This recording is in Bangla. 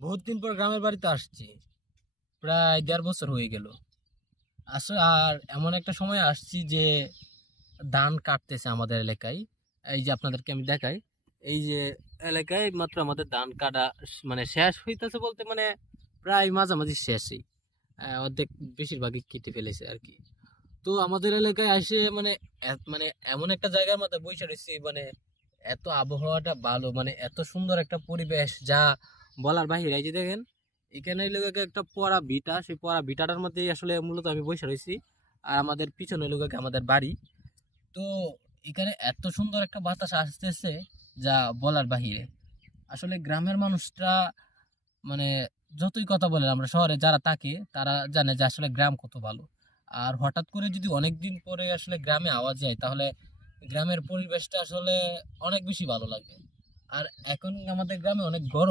বহুত দিন পর গ্রামের বাড়িতে আসছি। প্রায় 1.5 বছর হয়ে গেল। আসলে আর এমন একটা সময় আসছি যে ধান কাটতেছে আমাদের এলাকায়। এই যে আপনাদেরকে আমি দেখাই, এই যে এলাকায় মাত্র আমাদের ধান কাটা মানে শেষ হইতেছে বলতে মানে প্রায় মাঝামাঝি শেষই। অর্ধেক বেশিরভাগই কেটে ফেলেছে আর কি। তো আমাদের এলাকায় আসে মানে মানে এমন একটা জায়গার মধ্যে বসে রয়েছি, মানে এত আবহাওয়াটা ভালো, মানে এত সুন্দর একটা পরিবেশ যা বলার বাহিরে। এই যে দেখেন, এখানে হইলো গিয়ে একটা পড়া ভিটা, সেই পড়া ভিটাটার মধ্যেই আসলে মূলত আমি বসে রয়েছি। আর আমাদের পিছনে হইলো গিয়ে আমাদের বাড়ি। তো এখানে এত সুন্দর একটা বাতাস আসতেছে যা বলার বাহিরে। আসলে গ্রামের মানুষরা মানে যতই কথা বলে, আমরা শহরে যারা থাকে তারা জানে যে আসলে গ্রাম কত ভালো। আর হঠাৎ করে যদি অনেক দিন পরে আসলে গ্রামে আওয়াজ যায়, তাহলে গ্রামের পরিবেশটা আসলে অনেক বেশি ভালো লাগে। আর এখন আমাদের গ্রামে অনেক গরম।